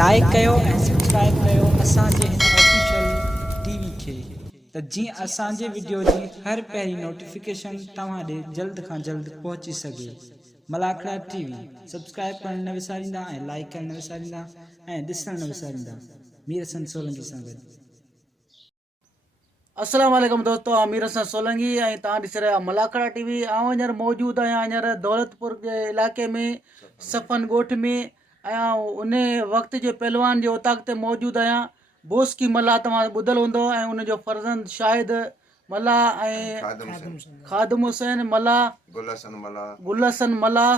Like कयो ऐं subscribe कयो असांजे हिन ऑफिशियल टीवी खे त जीअं असांजे वीडियो जी हर पहिरीं नोटिफिकेशन तव्हां ॾे जल्द खां जल्द पहुची सघे। मलाखड़ा टीवी सब्सक्राइब करण न विसारींदा ऐं लाइक करण न विसारींदा ऐं ॾिसण न विसारींदा। मीर हसन सोलंकी सां गॾु। अस्सलाम वालेकुम दोस्तों, आमिर हसन सोलंकी ऐं तव्हां ॾिसी रहिया मलाखड़ा टीवी। आउं हींअर मौजूदु आहियां हींअर दौलतपुर जे इलाइक़े में सफ़न ॻोठ में ऐं उन वक़्त जे पहलवान जे उताक ते मौजूदु आहियां। बोस्की मल्ला तव्हां ॿुधल हूंदो ऐं उनजो फर्ज़ंद शाहिद मल्ला ऐं खादम हुसैन मल्ला, गुलहसन मल्ला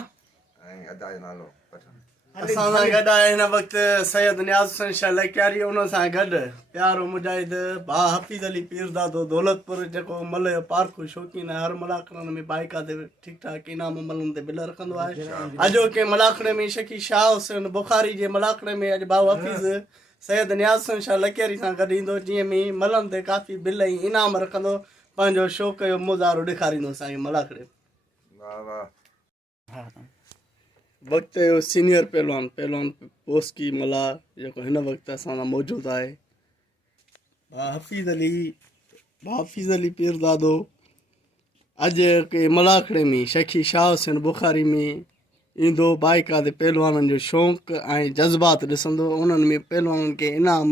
असां सां गॾु आहे हिन वक़्तु सैयद नियाज़ हुसैन शाह लकियारी। उन सां गॾु प्यारो मुजाहिद भा हफ़ीज़ अली पीरदादो दौलतपुर, जेको मल जो पार्खू शौक़ीन आहे। हर मलाखड़नि में बाइका ते ठीकु ठाक इनाम मलनि ते बिल रखंदो आहे। अॼो के मलाखड़े में शकी शाह हुसैन बुखारी जे मलाखड़े में अॼु भाउ हफ़ीज़ सैयद नियाज़ हुसैन शाह लकियारी सां गॾु ईंदो, जीअं में मलनि ते काफ़ी बिल ऐं इनाम रखंदो, पंहिंजो शौक़ जो मुज़ारो ॾेखारींदो असांखे मलाखड़े। वक़्त जो सीनियर पहलवान बोस्की मल्ला जेको हिन वक़्तु असां सां मौजूदु आहे। हफ़ीज़ अली पीरदादो अॼु के मलाखड़े में शखी शाह हुसैन बुखारी में ईंदो, बाइका ते पहलवाननि जो शौक़ु ऐं जज़्बात ॾिसंदो, उन्हनि में पहलवाननि खे इनाम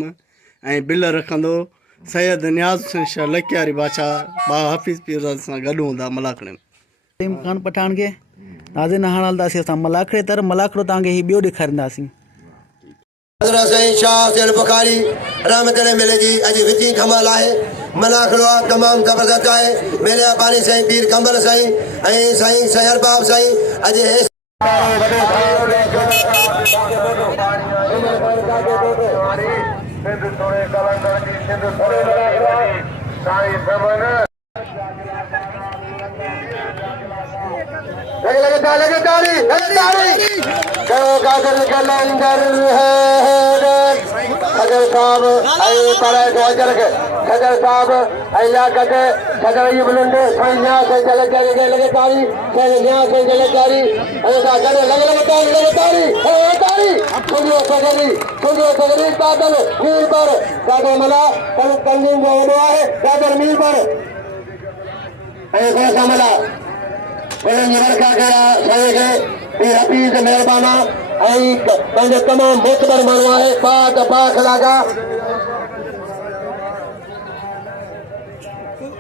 ऐं बिल रखंदो। सैयद नियाज़ हुसैन शाह लकियारी बादशाह भा हफ़ीज़ पीरदादो सां गॾु हूंदा मलाखड़े में। इमरान खान पठान खे नाज़रीन हाणे हलंदासीं असां मलाखड़े तर। मलाखड़ो तव्हांखे हीउ ॿियो ॾेखारींदासीं। शाह हुसैन बुखारी रहमत मेले जी अॼु विची कमाल आहे। मलाखड़ो तमामु ज़बरदस्त आहे। मेले जा पाणी साईं पीर कंबर साईं ऐं साईं सैर बाब साईं अॼु मेहरबाना ऐं तमामु मोतबर माण्हू आहे। पाक लागा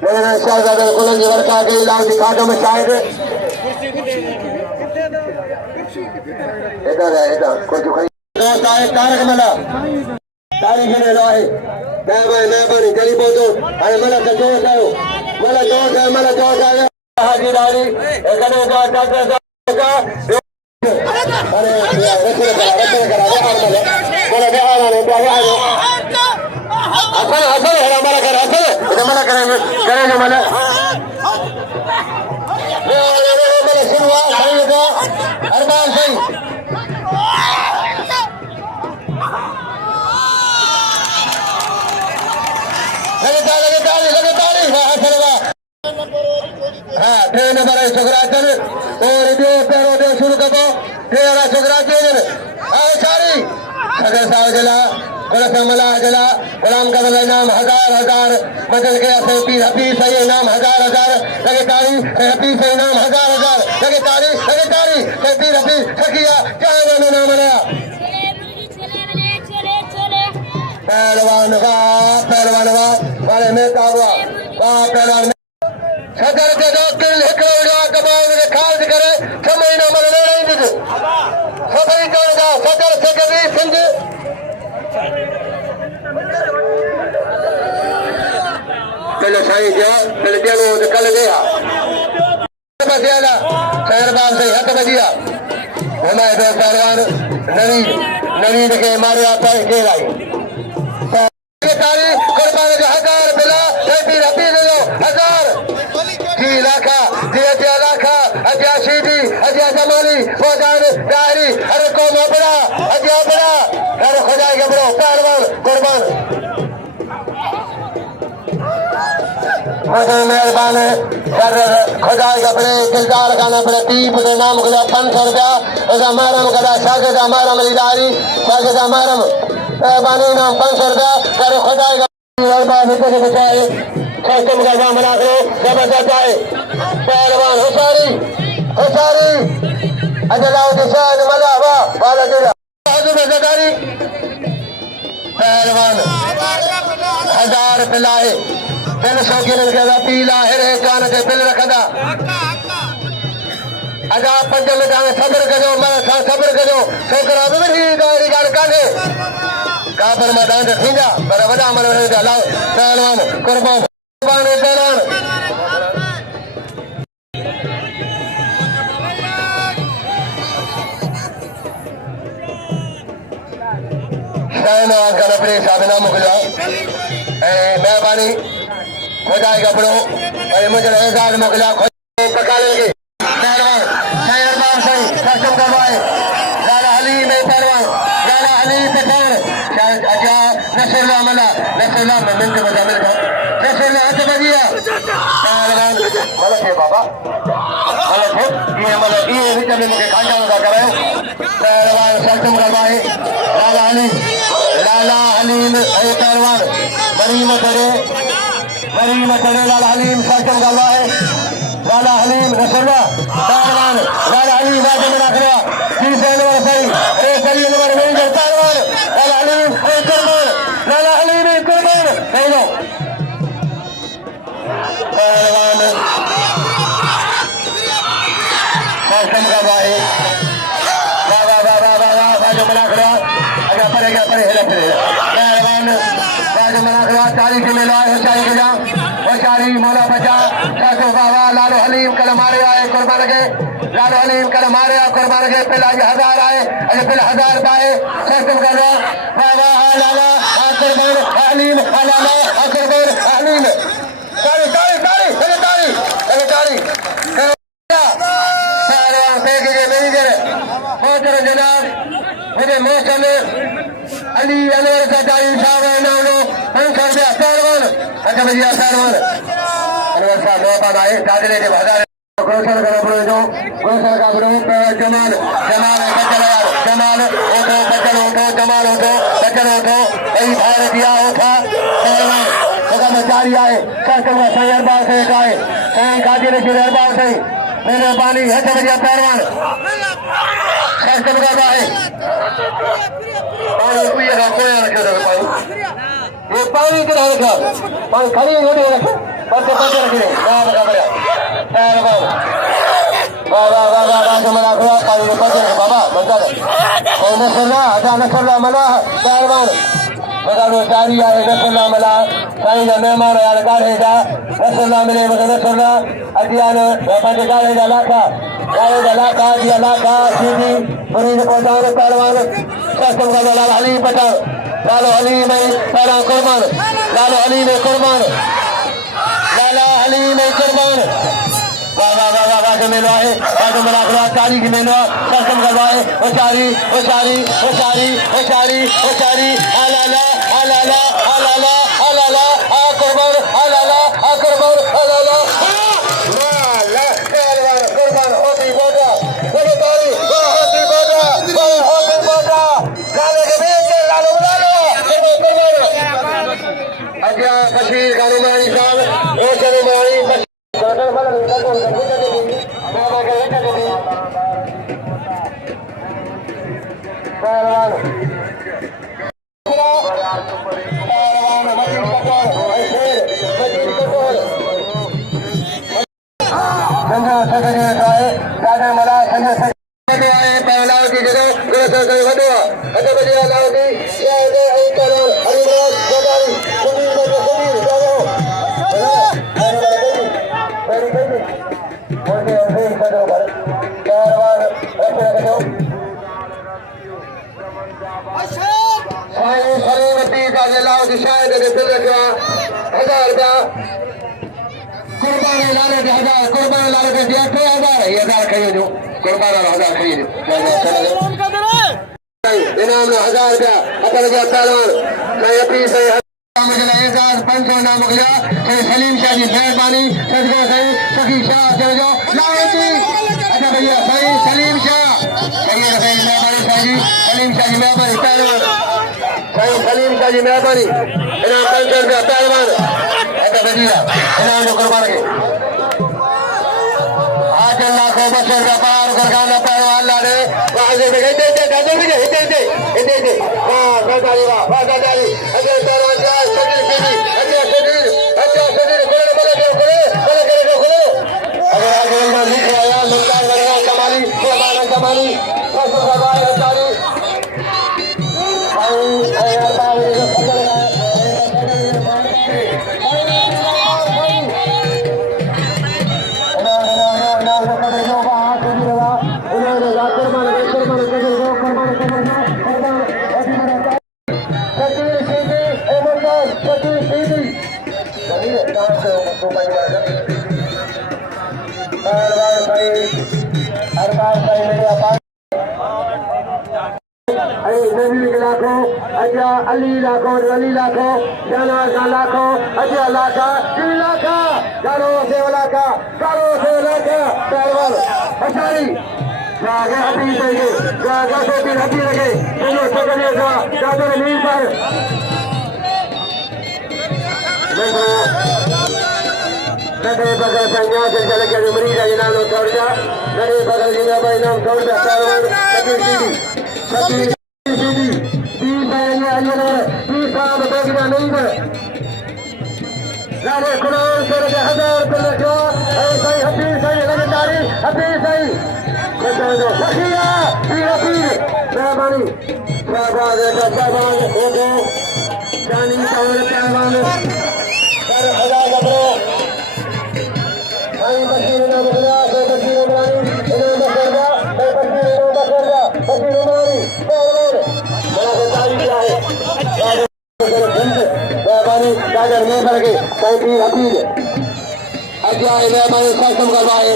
शहज़ादा गुलनि जी वर्का के इलाज खादम शाहिद इधर कुछ दोस्त आहे तारक मल्ला तारीख़ में आहे। महिरबानी जल्दी पहुचो। हाणे मल्ला खे दोस्त आयो, मल्ला दोस्त आयो हाजी डाली कने का डॉक्टर साहब अरे रखे करा बोला दे आ रहा है असल है हमारा घर असल है मना करे जो मना ये सुनवा सही तो अरमान सही लगे ताली वाह चलवा हां ट्रेन नंबर है सुगराचन और दो पैरों दे शुरू करो तेरा सुगराचन आ सारी अगर साव जला गुलशन मल्ला जला गुलाम का नाम हजार मदद के पीर हफीज सही नाम हजार लगे तारी हफीज सही नाम हजार लगे तारी पीर हफीज ठकिया क्या नाम बनाया पहलवान वाह वाले में काबुआ वाह पहलवान सदर के दिल हिकड़ो कमाल में खारिज करे 6 महीना मर नहीं दिस सभई चवंदा सदर सेक्रेटरी सिंध पहले साईं जो पहले देनो तो कल गया बसियाला शहरबाग से हक बजिया हमारे दो पहलवान नवीन के मारिया पर के लाई तारीख कुर्बान जो 1000 बिला पीर हफीज जो 1000 जी लाखा जी लाखा अजा शीदी अजा जमाली फौजान दायरी हर को मोबड़ा अजा बड़ा हर खुदा के बड़ो पहलवान कुर्बान मुझे मेहरबान सर खुदा कपड़े किरदार खाना पड़े पीप के नाम खुदा 500 रुपया उसका मारम कदा शागिद मारम लीदारी शागिद मारम मेहरबानी नाम 500 रुपया कर खुदा के बचाए सिस्टम का काम बना करो जबरदस्त आए पहलवान हुसारी अजलाउद्दीन शाह मला वाह वाला तेरा सरकारी पहलवान 1000 पिलाए दिल शौकीन के पीला हिरे कान के बिल रखदा अजा 5 मिनट में सब्र करो मैं सब्र करो छोकरा भी गाड़ी गाड़ काले काबर मैदान से थींदा पर वडा मन रे लाओ पहलवान कुर्बान पहलवान आज का नफरे साधना मुखला मेहरबानी खुदाई कपड़ों और मुझे एजाज मुखला पका लेंगे पहलवान शायरबान सही कस्टम करवाए लाला हलीम पहलवान लाला हलीम पठान अच्छा नसरुल्लाह मल्ला नसरुल्लाह में मिनट बजा मिलता नसरुल्लाह हाथ बजिया पहलवान गलत है बाबा गलत है ये मतलब ये विच में मुझे खांडा लगा करायो पहलवान कस्टम करवाए लाला हलीम पहलवान मरीम करे लाला हलीम कस्टम करवाए लाला हलीम नसरुल्लाह पहलवान लाला हलीम वाद में रख रहा तीसरे नंबर सही एक करिए नंबर में पहलवान लाला हलीम कुर्बान लाला हलीम कुर्बान कह लो पहलवान कस्टम करवाए बाजू बना खड़ा अगर परेगा परे हेला फिरेगा पहलवान बाजू बना खड़ा तारीख में लाए होशियारी के जा होशियारी मौला बचा सासू बाबा लालू हलीम कल मारे आए कुर्बान के लालू हलीम कल मारे आए कुर्बान के पहला 1000 आए अगर पहले 1000 पाए सिस्टम कर रहा बाबा लाला कुर्बान हलीम लाला कुर्बान हलीम तारी तारी तारी तारी तारी तारी पहलवान देखेंगे मैनेजर पहुंच रहे जनाब मुझे मौसम अली अनवर सरदारी साहब नानो 500 रुपया पहलवान अच्छा भैया पहलवान अनवर साहब नौबान आए साजरे के बाजार गोसल का बड़ो जो गोसल का बड़ो जमाल जमाल बचल यार जमाल ओठो बचल ओठो जमाल ओठो बचल ओठो कई भार दिया ओठा पहलवान ओका मचारी आए कस्टम का सही अरबाब से आए सही काजी रशीद अरबाब से मेहरबानी है भैया पहलवान कस्टम का है पानी पिएगा कोई ना कर पानी ये पानी किधर रखा पानी खाली होने रखा बंदे बंदे रखे वाह बड़ा बड़ा पहलवान वाह वाह वाह वाह वाह मना करो पानी में बंदे रखे बाबा बंदा और नसरुल्लाह मना पहलवान बता दो चारी आए नसरुल्लाह मना साईं का मेहमान यार गाड़े जा नसरुल्लाह मिले मतलब नसरुल्लाह अदियान बंदे गाड़े जा लाखा दिया लाखा सीधी मरीज पहुंचाने पहलवान कस्टम का लाल हलीम पठान लालो हलीम पहला कुर्बान लालो हलीम कुर्बान लाला हलीम कुर्बान वाह वाह वाह वाह बाजू में है बाजू में रखा चारी की मेनू कस्टम करवाए होशियारी होशियारी होशियारी होशियारी होशियारी अलाला अलाला अलाला अलाला आ कुर्बान अलाला आ कुर्बान अलाला कुर्बान होती बोटा बोलो तारी होती बोटा होती बोटा लालो के बेटे लालो लालो कुर्बान अजा कशीर का नुमानी साहब वो नुमानी इनाम 1000 रुपया अपन पहलवान मैं अपनी से जना एजाज 500 नाम गया सलीम शाह जी मेहरबानी सदगो सही सखी शाह जो लाओ अच्छा भैया सही सलीम शाह सही मेहरबानी शाह जी सलीम शाह जी मेहरबानी पहलवान सही सलीम शाह जी मेहरबानी इनाम 500 रुपया पहलवान अच्छा भैया इनाम जो कुर्बान के आज अल्लाह को 200 रुपया पार कर गाना पहलवान लाड़े वहां से दे वाह दादाजी वाह दादाजी अच्छा पहलवान का शकील कीदी अच्छा शकील बोले अगर आगे में लिख आया मुल्तान बनेगा कमाली फरमान कमाली बस भाई हजारी भाई यार बाबू को पकड़ रहा है अली लाखों जाना लाखों अच्छा लाखा 3 लाखा चारों से पहलवान हजारी जागे हटी देंगे जागा से भी हटी लगे दोनों सकले का जादू नील पर देखो नरे बगल संज्ञा से चले के मरीज का नाम छोड़ जा नरे बगल जी में भाई नाम छोड़ जा पहलवान सकी लाले कुरान से लगे 1000 रुपये लगा सही हफीज सही लगेदारी हफीज सही सखिया हफीज मेहरबानी शाहबाज ओको जानी कौर पहलवान पर 1000 लगे भाई बशीर नाम गया बशीर उमरानी इन्होंने बकरगा बशीर उमरानी पहलवान बड़ा बताई क्या है मेहरबानी गाजर में करके सैंती हफीज अच्छा मेहरबानी सक्षम करवाए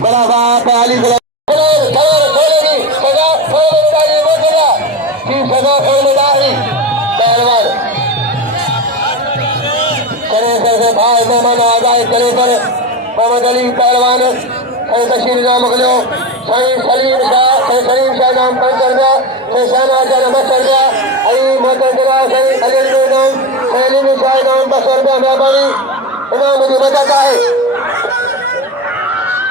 बड़ा बाप अली पहलवान करे भाई मेहमान आ जाए करे पर मोहम्मद अली पहलवान बशीर नाम गलो सलीम शाह नाम 500 रुपया शाना जन 200 रुपया अली मोहम्मद सही अली नाम सलीम शाह नाम 200 रुपया मेहरबानी इनाम मुझे बताता है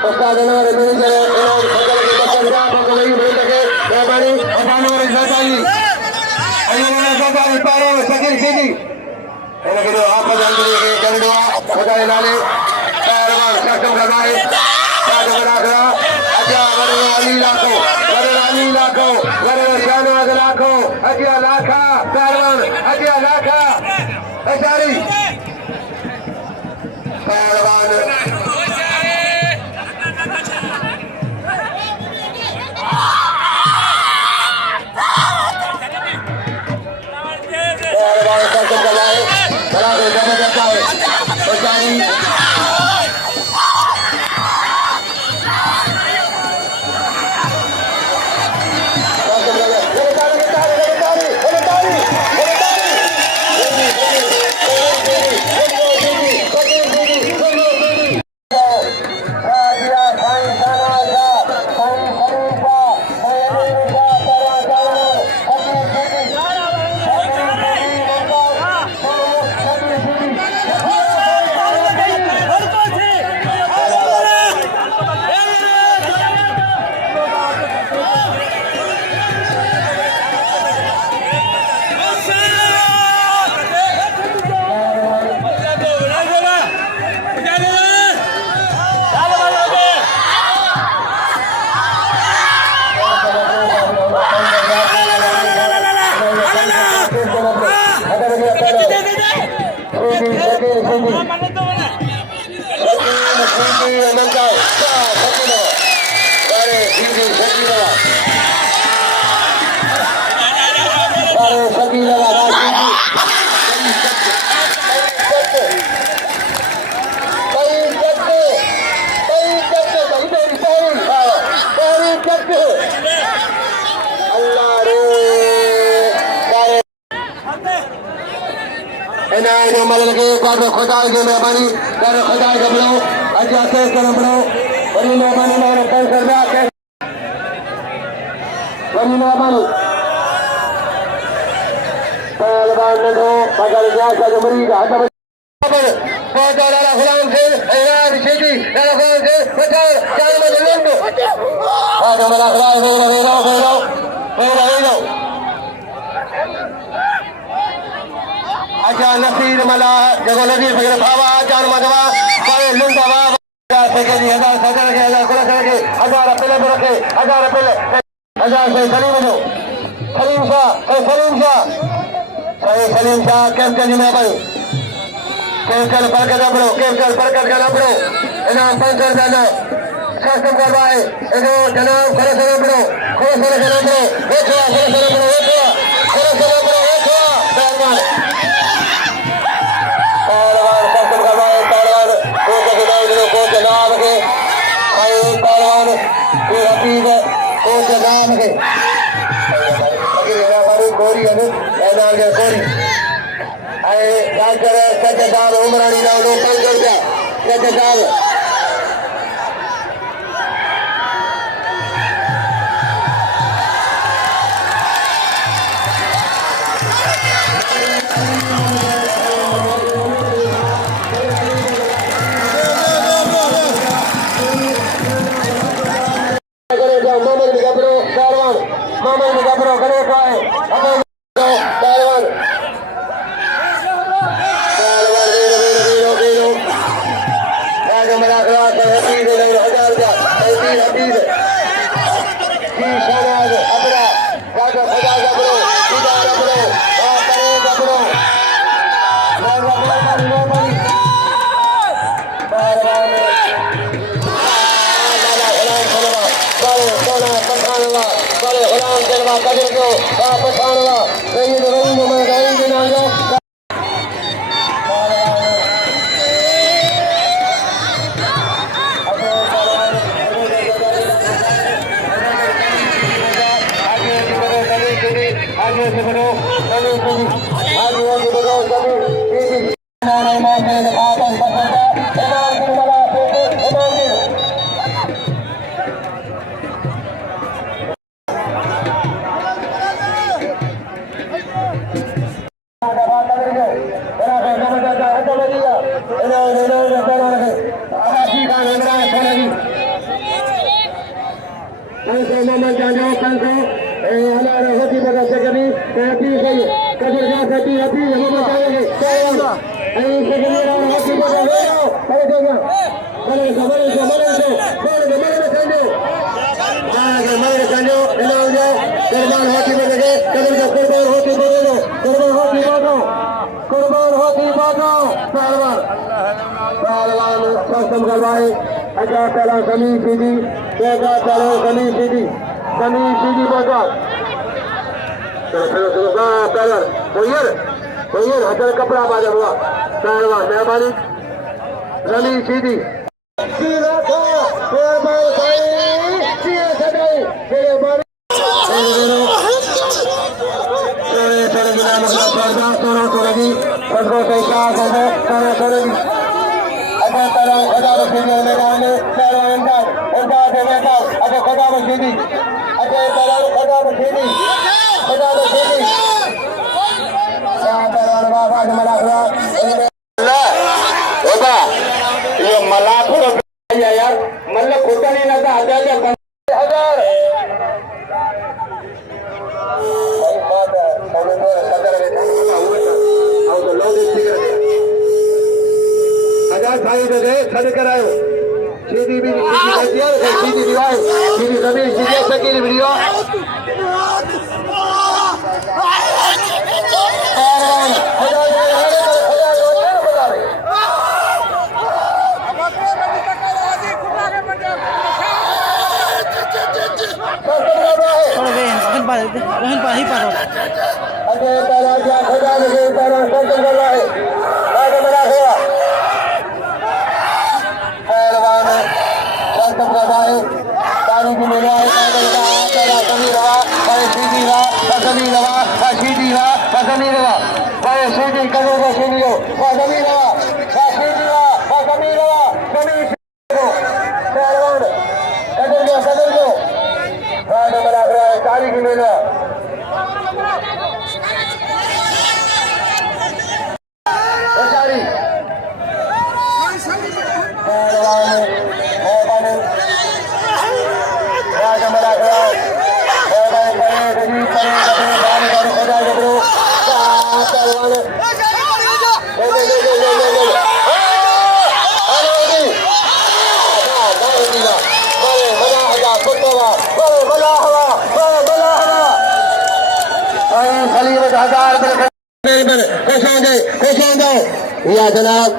उस्ताद अनार मैनेजर इनाम फजल के 200 रुपया को वही भेज सके मेहरबानी अबानोर ज़ाताई अलीना ज़ाताई पारो शकील कीदी इनके जो आप जान के करवा बजाए नाले पहलवान सक्षम करवाए साधु बना अच्छा वरना अली लाखों वरना शाहनाज लाखों अच्छा लाखा पहलवान अच्छा लाखा अचारी पहलवान सक्षम करवाए बड़ा जबरदस्त है अचारी बनाए जो मल लगे कर खुदा की मेहरबानी कर खुदा का बड़ो अच्छा से कर बड़ो बड़ी मेहरबानी और कर दिया के बड़ी मेहरबानी पहलवान ने दो मगर जा का जमरी का हाथ बहुत ज्यादा गुलाम से ऐलान शेखी गुलाम से बचाओ चाल में लंडो आज हमारा खिलाफ वेरो अच्छा नसीर मला जगह नदी फिर भावा जान मगवा करे लुंडा वा सेके जी हजार सदर के हजार कोला के हजार पहले रखे हजार पहले हजार से सलीम जो सलीम शाह कैप्टन में भाई कैप्टन बरकत अपनो कैप्टन बरकत का अपनो इनाम 500 देना सिस्टम करवाए इधर जनाब खड़े से अपनो देखो पहलवान सिस्टम करवाए पहलवान को जनाब के पहलवान को हफीज को जनाब के गोरी है ऐलान के गोरी आए डॉक्टर सच्चे साहब उमरानी ना लोग 500 रुपया सच्चे साहब मोहम्मद मुजफ्फर करे पाए पहलवान मेरा खिलाफ हफीज हजार हफीज जी शहनाज अपना डॉक्टर खुदा जबरो इदार अपनो करे जबरो कदर को पठानवा रही में गई दिन आ जाओ आगे से बढ़ो आगे बढ़ो करवाए अच्छा पहला जमीन सीधी चलो जमीन सीधी बोलता चलो पहलवान हजार कपड़ा बाजा हुआ पहलवान मेहरबानी जमीन सीधी ये मलाखों यार मतलब खोटा नहीं लगता हजार भाई दे खड़े करायो सीधी भी सीधी दिवाए सीधी जमीन सीधी सकी वीडियो सीधी राजा मना कराए तारीख मेला बेचारी राजा मना कराए या जनाब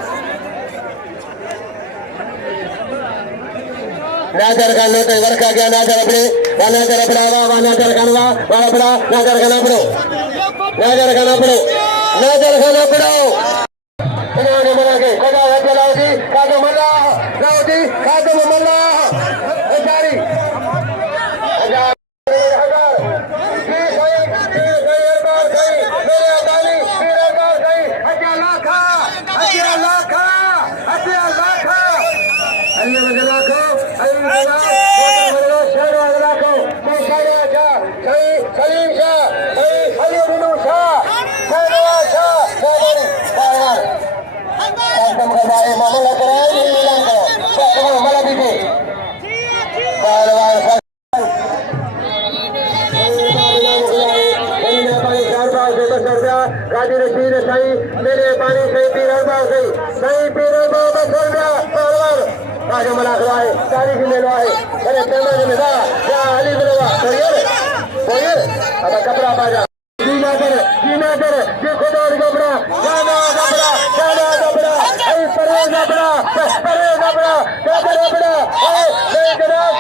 नादर का नोटे वर्का गया नादर अपने नादर अपना वाह नादर खानवा वाह अपना नादर खाना पड़ो नादर खाना पड़ो नादर खाना पड़ो इन्होंने मना के खुदा हत्या लाओगी कादो मल्ला लाओगी कादो मल्ला बेचारी गाजी रशीद सही मेरे पानी सही पी रहा सही पी रहा राजा मला करवाए तारीख में लवाए अरे कैमरे में जा या अली बनवा कोई अब कपड़ा बाजा कीना कर ये खुदा कपड़ा जाना कपड़ा ऐ परे कपड़ा ले जनाब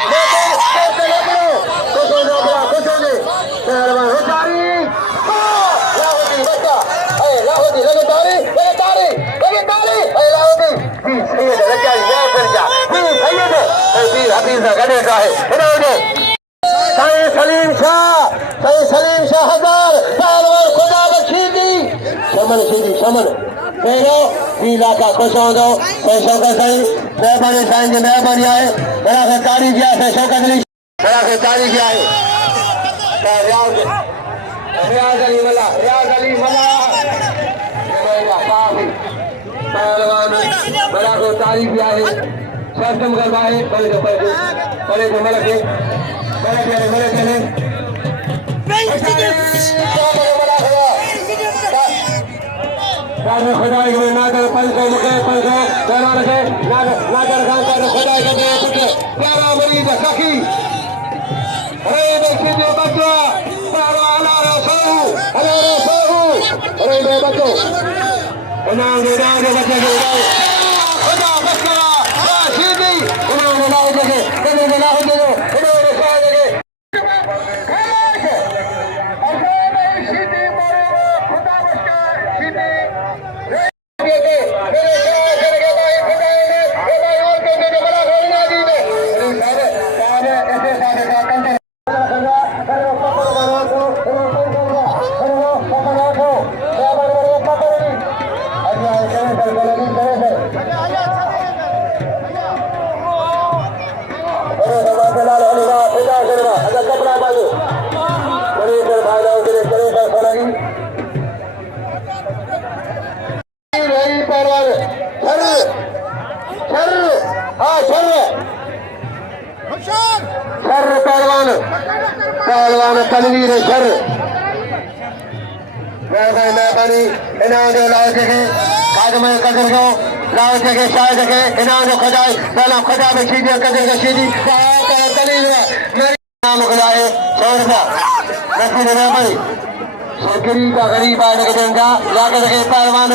कुछ ने पहलवान होतारी लाहोदी बच्चा ऐ लाहोदी लगातारी ऐ लाहोदी सैयद लगा या सरजा सैयद ऐ हफीज गने का है इन्होंने सही सलीम शाह हजार पहलवान खुदा बख्शीदी शमन मेरो नीला का खुश हो दो पैसों का सही मेहरबानी साईं जी मेहरबानी आए बड़ा से तारी किया है शौकत अली बड़ा से तारी किया है रियाज अली मला पहलवान बड़ा को तारी किया है सस्तम करवाए बड़े जो मलक है खुदाई के नागर 500 मुके 500 पहलवान से नागर खान का खुदाई करते हैं कुछ प्यारा मरीज सखी अरे देखिए जो बच्चा पहलवान अरे बे बच्चों इनाम दे बच्चे को खुदा बस करा सीधी इन्होंने ना हो जगह इन्होंने ना हो जगह इन्होंने सहा जगह पहलवान तनवीर शर मेहरबानी इनाम दे लाओ जगह कादम कदर को लाओ जगह शायद के इनाम दे खुदा पहला खुदा में सीधे कदर का सीधी तनवीर मेरे नाम खुदाए 100 रुपया नसीब मेहरबानी गरीबा गरीबा लगे जा लाके लगे पहलवान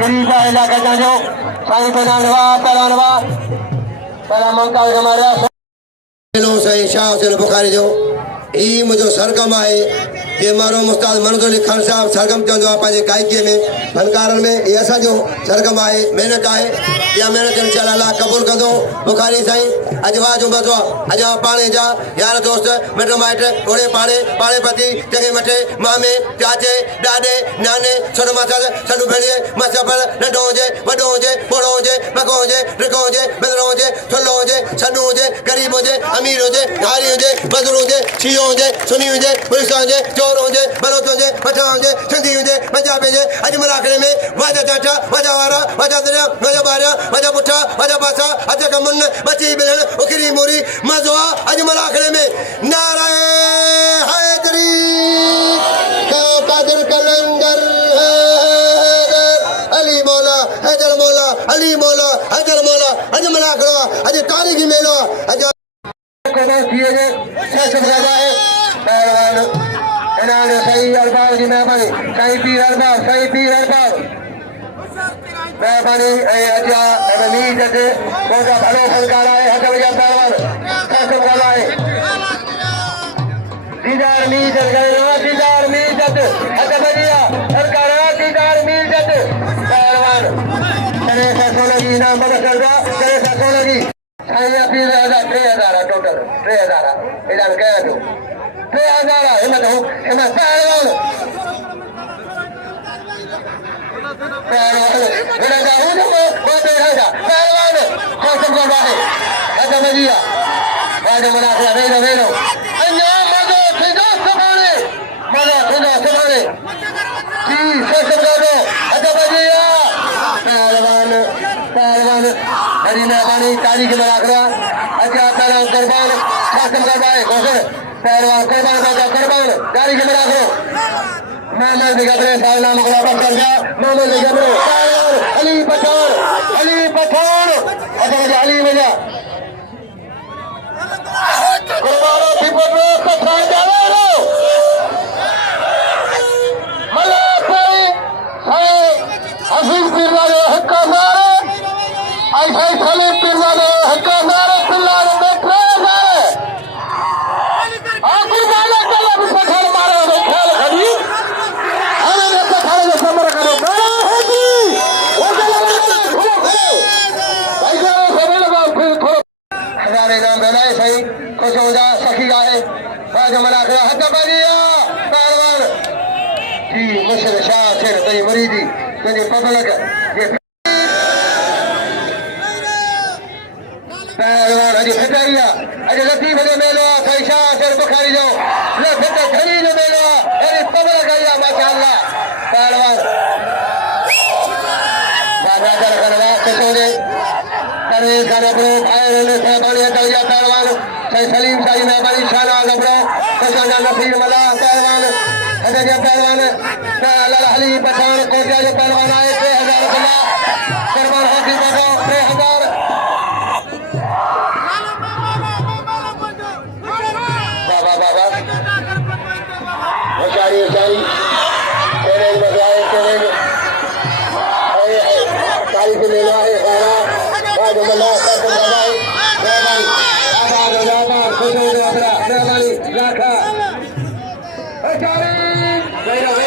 गरीबा इलाका जाओ साईं पे नाम पहलवान पहला मंका हमारा हेलो साईं शाह हुसैन बुखारी जो ई मुझो सरगम है ये मारो मुस्ताद मनज़ुर अली खान साहब सरगम चवंदो आहे पंहिंजे गायकीअ में फनकारनि में ये असांजो सरगम है मेहनत है या मेहनत इंशाअल्लाह अल्लाह कबूल कर दो बुखारी साईं अजवा जो बदवा अजा पाणे जा यार दोस्त मिट माइट ओड़े पाणे पाणे पति जगे मठे मामे चाचे ॾाॾे नाने सॾु माथा सॾु भेड़िए मस पर नंढो हुजे वॾो हुजे ॿोड़ो हुजे मको हुजे रिको हुजे बदिरो हुजे थुल्हो हुजे सॾु हुजे ग़रीब हुजे अमीर हुजे हारी हुजे मज़दूर हुजे छियो हुजे सुनी हुजे पुलिस हुजे चोर हुजे बलोच हुजे पठान हुजे सिंधी हुजे पंजाबी हुजे अॼु मलाखड़े में वाजा चाचा वाजा वारा वाजा दरिया वाजा ॿारिया वाजा पुठा वाजा पासा हथ कमुन बची बिलण उखरी मोरी मज़ो आहे अॼु मलाखड़े में नाराए हैदरी कादिर कलंदर अली मौला हैदर मौला अली मौला हैदर मौला अॼु मलाखड़ो अॼु तारीख़ी मेलो अॼु पहलवान इन्होंने सही अरबाब की मेहरबानी सही पीर अरबाब मेहरबानी अजा मीर जज कोटा भलो फनकार है हक वजा पहलवान कसम वाला है दीदार मीर जज गए दीदार मीर जज हक बजिया सरकार दीदार मीर जज पहलवान करे सा सोलगी नाम बदल दा करे सा सोलगी साईं पीर अदा 3000 टोटल 3000 इधर कह दो 3000 हिम्मत पहलवान पहलवान कसम का बाहे हक बजिया वाजा मना से वेलो वेलो अन्या मजो थिंदो सभाने जी कसम का दो हक बजिया पहलवान हरी मेहरबानी तारीख में आखरा अच्छा पहला कुर्बान कसम का बाहे घोषण पहलवान कुर्बान का कुर्बान तारीख में आखरो मोहम्मद गबरे सालना मुखलाफत कर गया मोहम्मद गबरे अली पठान अच्छा अली मिला कुर्बानो की पटरो पठान जावेरो मलाफरी हफीज पीरवाले हक्का मारे ऐसा खलीफ पीरवाले हक्का मारे पिल्लार बैठे मारे आखिर वाला कलम पठान मारे वो ख्याल खड़ी हमारे नाम बनाए सही खुश हो जा सखी गाए बाज मना कर हद बजिया पहलवान जी मुश्किल शाह सिर तई मरीदी तुझे पब्लिक ये पहलवान अजी फिटरिया अजी लतीफ ने मेलो सही शाह सिर बुखारी जो ले फिट घड़ी ने मेलो अरे पब्लिक आया माशाअल्लाह पहलवान बाबा कर करवा खुश हो दे करे करे ब्रो भाई ने साहबानी दलिया पहलवान सही सलीम साई मेहरबानी शाना लबरो खुशाना नसीर मला पहलवान हजरिया पहलवान लाला अली पठान कोटिया जो पहलवान आए 3000 रुपया कुर्बान होती बगो 3000 बाबा होशियारी तेरे मजाए तेरे तारीख ले लो है सारा आज मल्ला कसम लगाई मेहरबानी आबाद खुश हो गया अपना मेहरबानी राखा होशियारी वेरो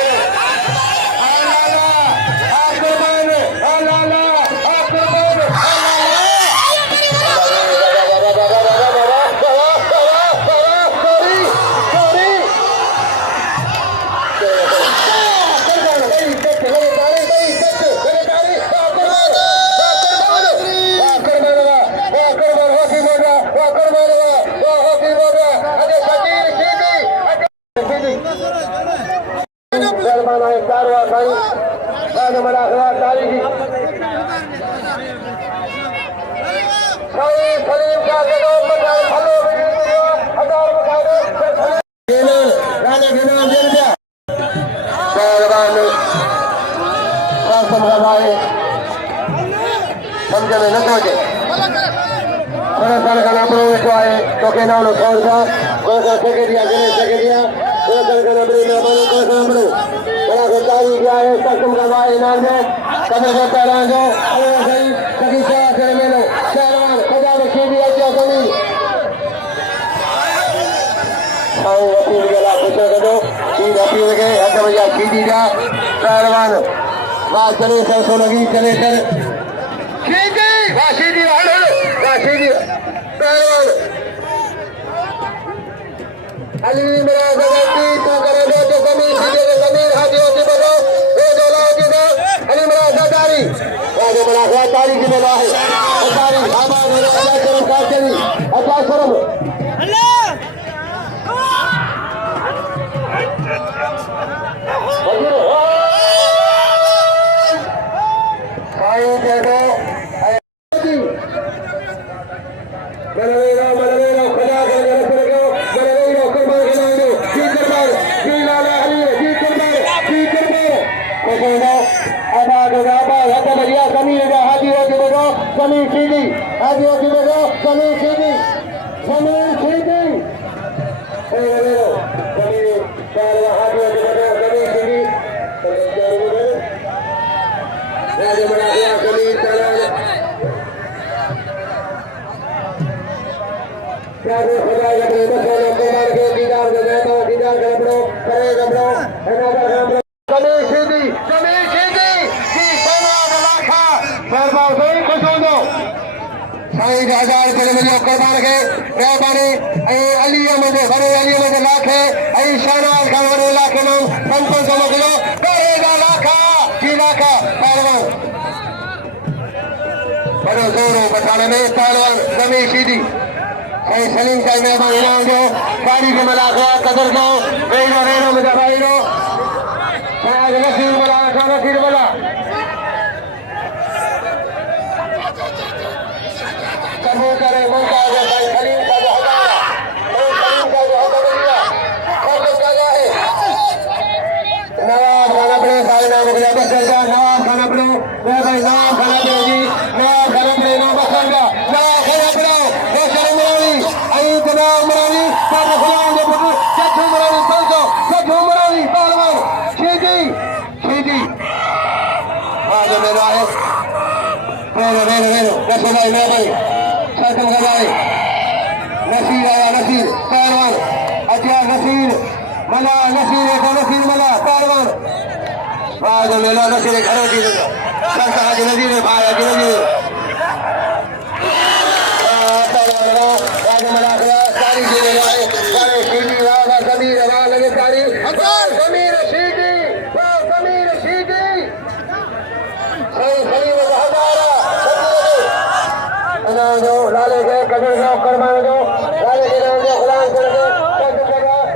समझ में न पहुंचे साल का नाम है तो के नाम कौन सा सेक्रेटरी सेक्रेटरी साल का नंबर मेहमान कौन सा नंबर बड़ा सरकारी क्या है कसम का भाई नाम है कमर को पहला जो सही सही से में लो शहरवान खजा में खेदी अच्छा कमी आओ अपनी गला खुश कर दो तीन अपनी के हद में जा खेदी जा शहरवान बात चले सर सोलगी चले सर खेदी वाशीदी वाशीदी पहलवान अली मेरा गलती तू करे दो जो जमीन हाजियों की बनो ये डोलाओ की दो अली मेरा ज़ादारी वाजो मेरा ज़ादारी की बना है ज़ादारी आबाद मेरा अल्लाह करम काशरी अल्लाह करम अली अहमद लाख शाहनवाज खान वॾो लाख नौ 500 मोकिलियो करेगा लाखा जी लाखा पहलवान वॾो ज़ोरो बठाणे में पहलवान ज़मीन सीधी ऐं सलीम साईं महिरबानी इनाम ॾियो गाड़ी खे मला क़दर कयो वेरो वेरो मुंहिंजा भाईरो नसीर मला नसीर मला कबूल करे मुमताज भाई सलीम का जो हदारा सलीम का जो हदारा खत्म कर है नवाब खाना अपने सारे नाम मुझे बसर का नवाब खाना अपने मैं भाई नवाब खाना अपने जी नवाब खाना अपने नाम बसर का नवाब खाना अपने रोशन उमरानी आई जनाब उमरानी सारे खुलाओं के पुत्र सच उमरानी सच उमरानी पहलवान सीधी आज मेरा है वेरो रसो भाई मैं भाई खत्म कर नसीर आया नसीर पहलवान अच्छा नसीर मला नसीर मला पहलवान आज मेला नसीर घरों की संस्था आज नसीर भाई आज नसीर आज मला सारी चीजें लाए सारे सीधी वाला जमीर वाला लगे सारी जमीर सीधी सही हजारा जो लाले के कदर जो करमान जो लाले के नाम जो खुदा कर दे सब जगह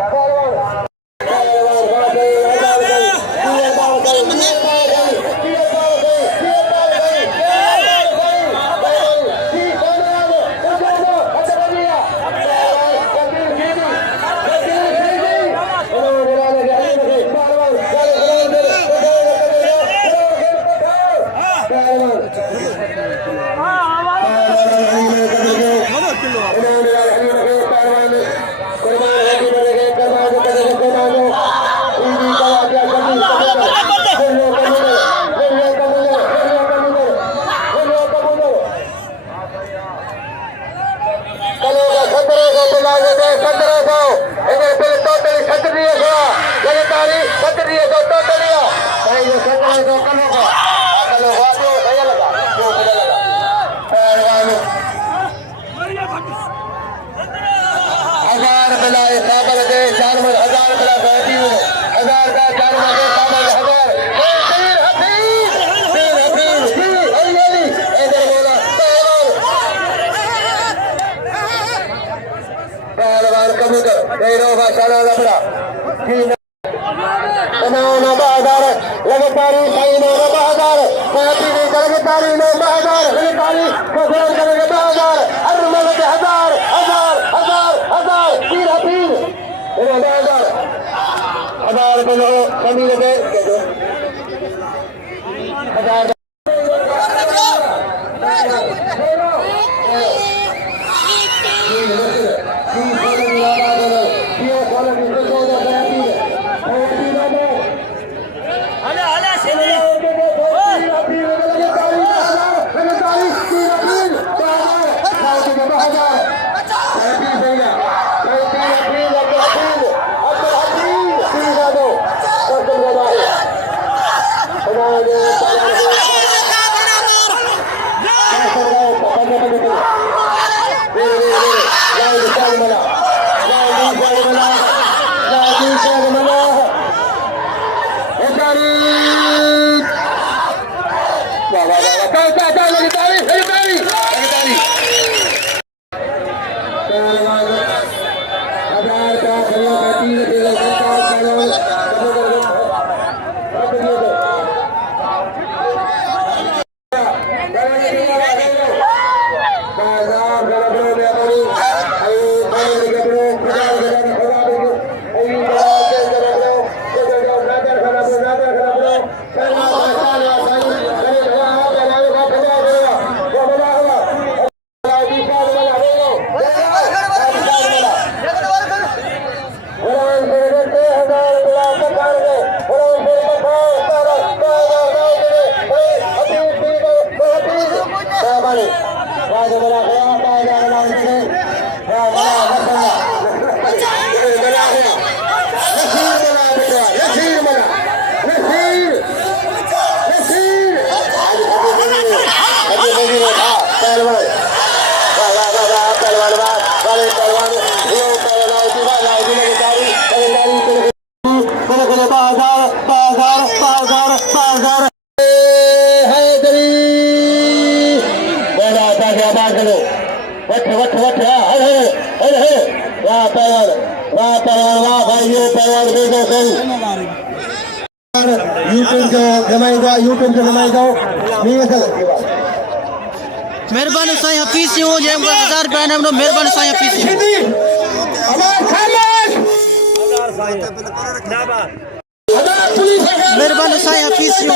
Come on, मेहरबानी साईं हफ़ीज़ सिंह जंहिं मूंखे 1000 रुपया इनाम ॾिनो मेहरबानी साईं हफ़ीज़ सिंह मेहरबानी साईं हफ़ीज़ सिंह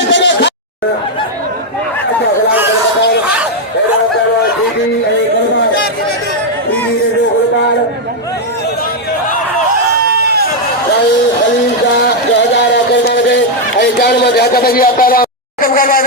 Everybody,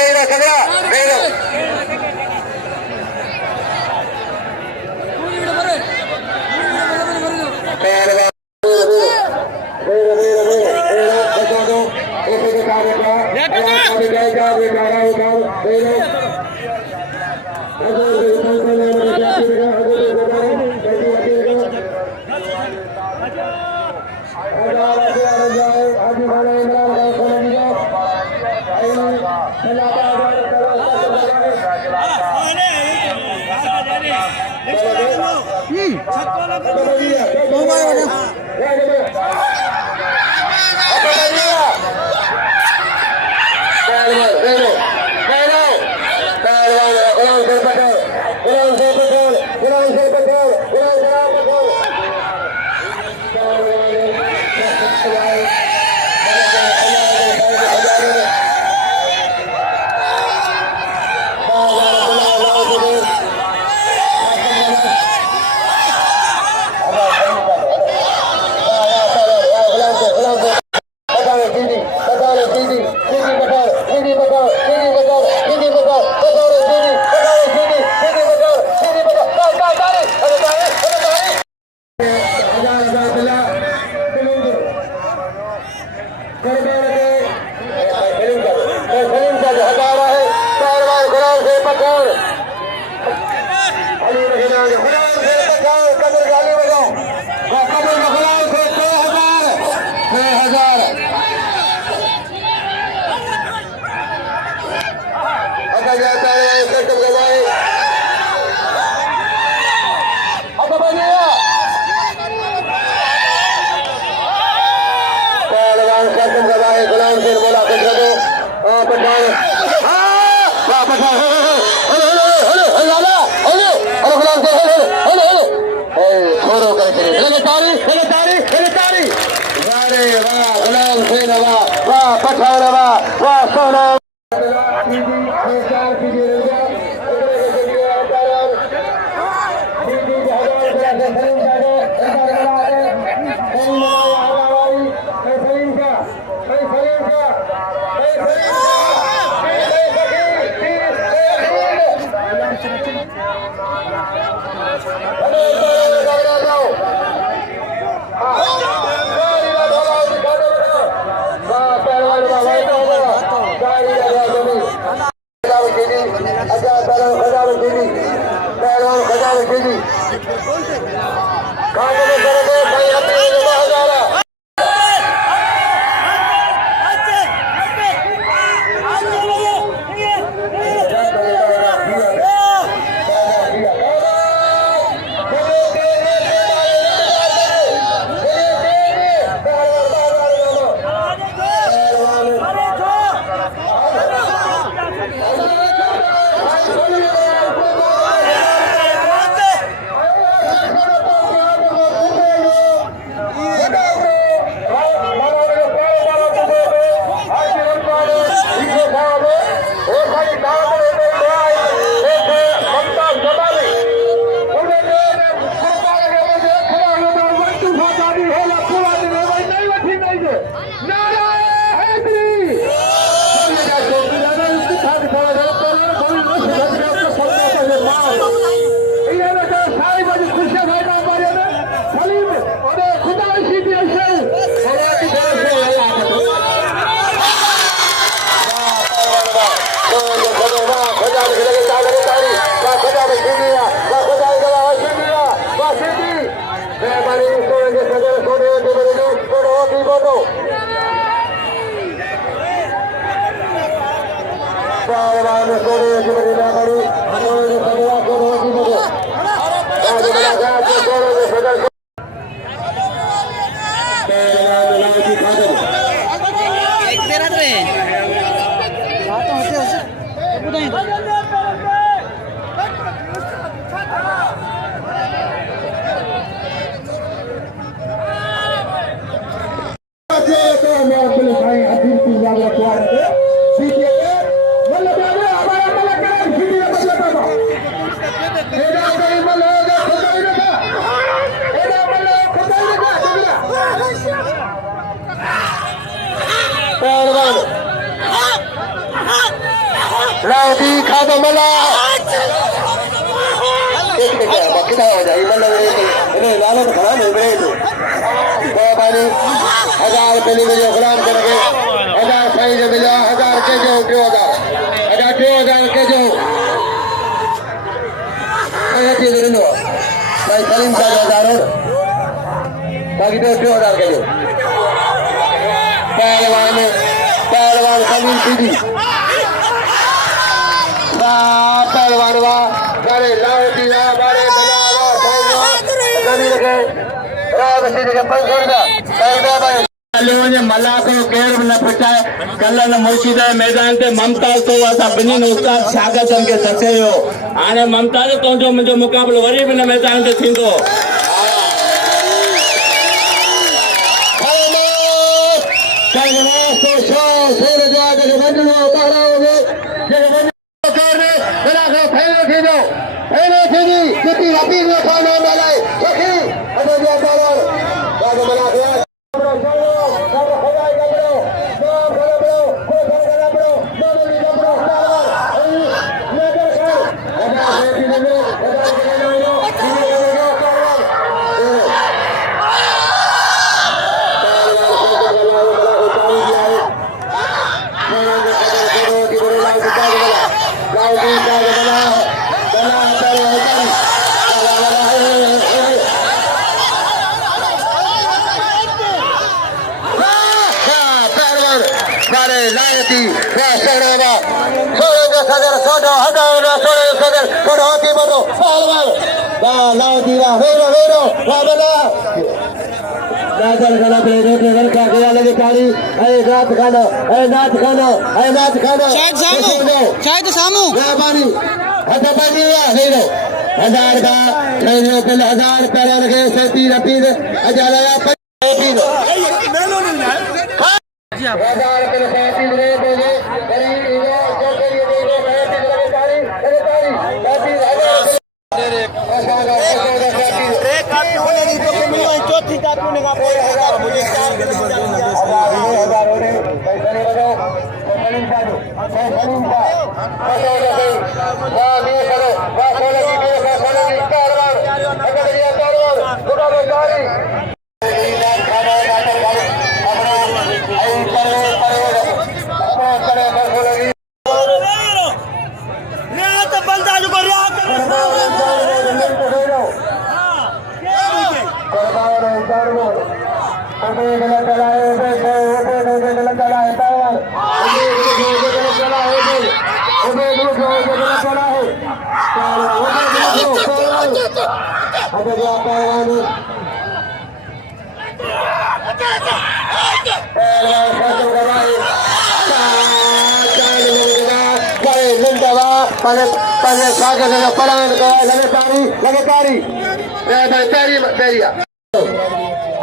लाउडी खादो मला कितना हो जाए मतलब इन्हें लालो तो खड़ा नहीं बने तो बाबानी 1000 रुपये ले जो गुलाम करके 1000 सही जो मिला 1000 के जो 2000 के जो क्या चीज़ है ना भाई सलीम का 1000 और बाकी तो 2000 के जो पहलवान सलीम सीधी पहलवानवा बारे लाउडीवा बारे बनावा गनी लगे राव सीधी के 500 रुपया भाई लोने मला को केर न पटाए कल्लन मुर्शिद मैदान ते ममताज तो असा बिनिन उस्ताद स्वागत के सचयो आने ममताज तो जो मुझे मुकाबलो वरी बिन मैदान ते थिंदो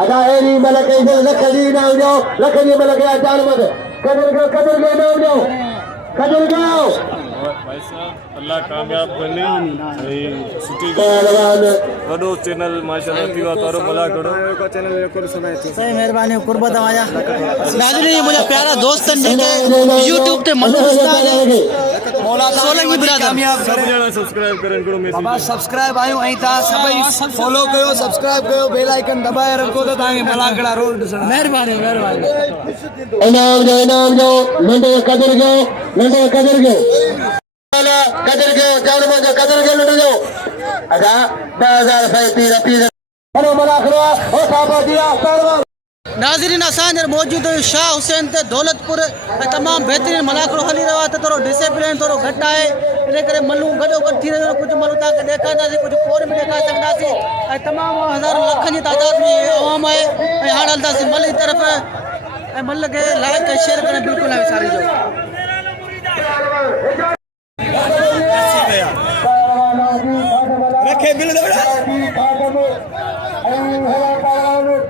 अदा एरी मलक लखजी ना हो लखजी मलक जान मत कदर गयो ना हो कदर गयो भाई साहब अल्लाह कामयाब करने सुठी वडो चैनल माशाल्लाह थी तारो भला करो को चैनल को समय सही मेहरबानी कुर्बत आया नाज़रीन मुझे प्यारा दोस्तन जेके YouTube ते मनु उस्ताद मौला सोलंगी बिरादर कामयाब सब जना सब्सक्राइब करन करो मेरी बाबा सब्सक्राइब आयो ऐं ता सभई फॉलो कयो सब्सक्राइब कयो बेल आइकन दबाए रखो तो ताके मलाकड़ा रोल ॾिसण मेहरबानी इनाम जो नंढो कदर गयो जान मुंहिंजो कदर गयो लुट जो अदा 2000 रुपए पीर हेलो मलाकड़ा ओ साबा दिया नाज़रीन असांजे मौजूद शाह हुसैन ते दौलतपुर तमाम बेहतरीन मलाकड़ो हली रहा है थोड़ा डिसिप्लिन थोड़ा घट है इन करे मलू गडो गड थी रहियो कुछ मलू तक देखांदासीं कुछ कोर में देखा सकदासीं तमाम हज़ार लखन की तादाद में आवाम है हाणे हलंदासीं मल की तरफ मल के लाइक शेयर करें बिल्कुल न विसारी जो रखे बिल रिपीटर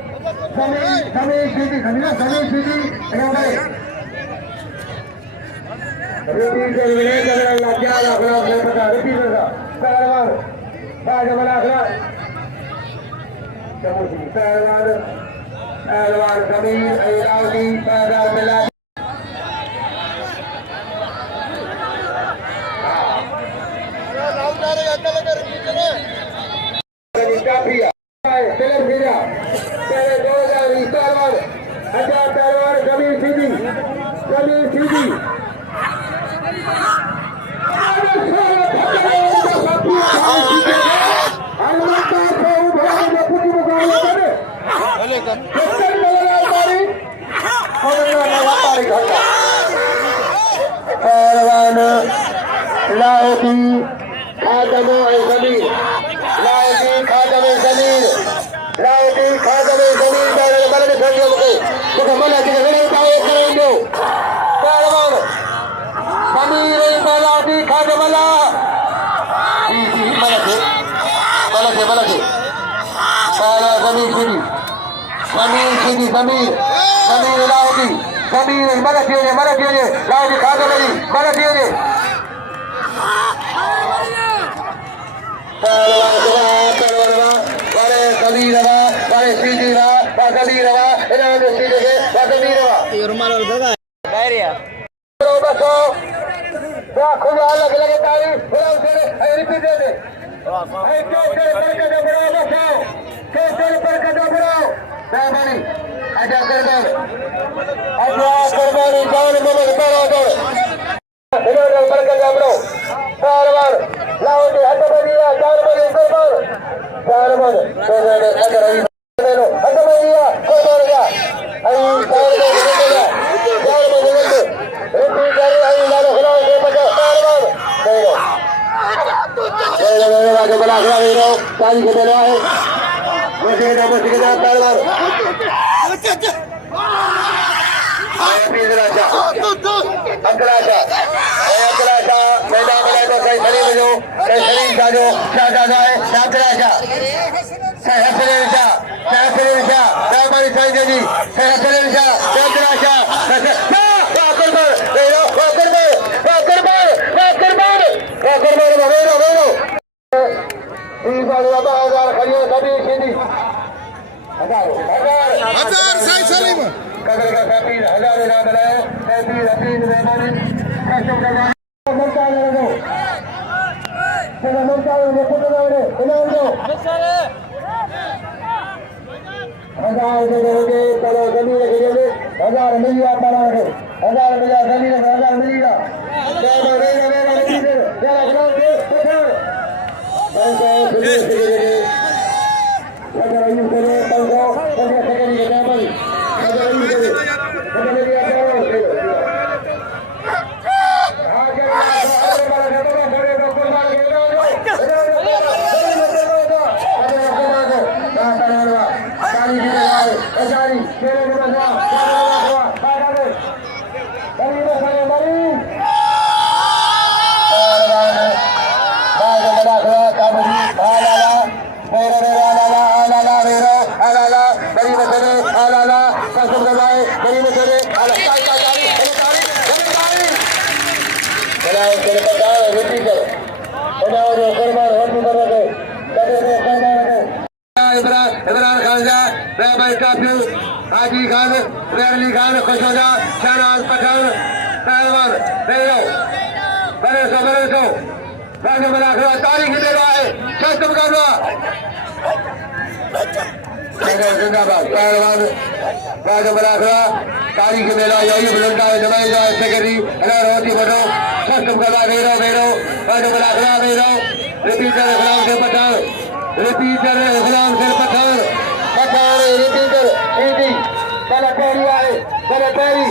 चल पैरी आए चल पैरी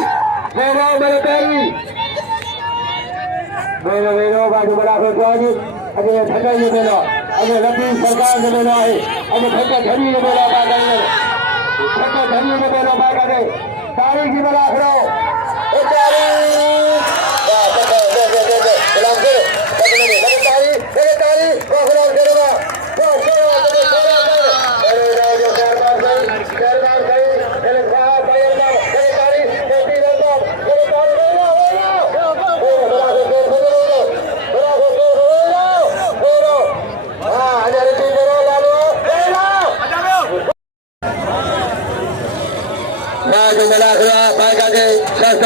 मेरे पैरी मेरे बाजू बड़ा को जाओ अगे ठगा ये मेला अगे रबी सरकार ने मेला है अगे ठगा धनी ने मेला बात है ठगा धनी ने मेला बात है तारीख की मेला करो ए तारीख वाह सलाम करो तारीख को सलाम करेगा तो अरे राजो सरकार भाई मेरे साहब भाई मेरे तारीख मेरी रंगा मेरे तारीख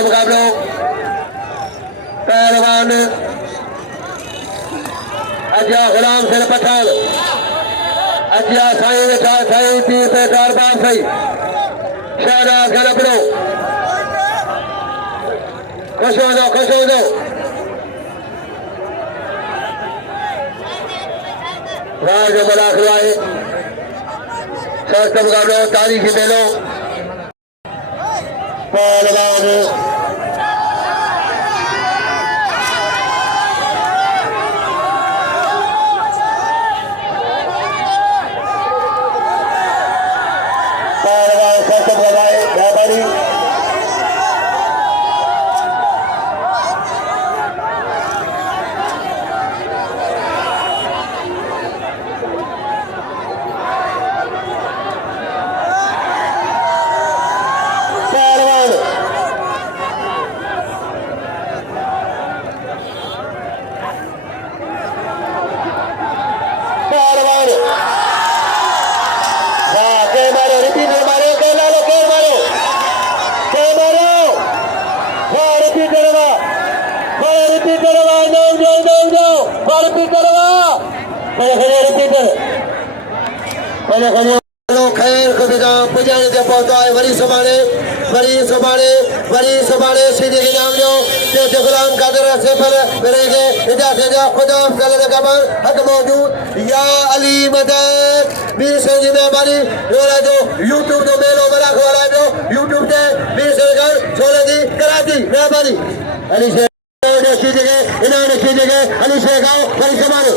मुकाबलों पहलवान अजिया गुलाम सिर पठान अजिया साईं पीर पे दरबार सही शहनाज गलबरो खुश हो जाओ राज मलाखवाए शास्त्र मुकाबलों तारीखी मेलों पहलवान शासन लगाए व्यापारी खैर को पुजाने से पहुंचा है वरी संभाले सीधे के नाम जो गुलाम कादर से पर मेरे के इजा से जा खुदा कलर कमर हक मौजूद या अली मदद वीर सिंह जी मेहरबानी रोला जो यूट्यूब तो मेलो बड़ा खवाला जो यूट्यूब से वीर सिंह घर छोले दी कराती मेहरबानी अली से की जगह इन्होंने की जगह अली से गाँव बड़ी संभाले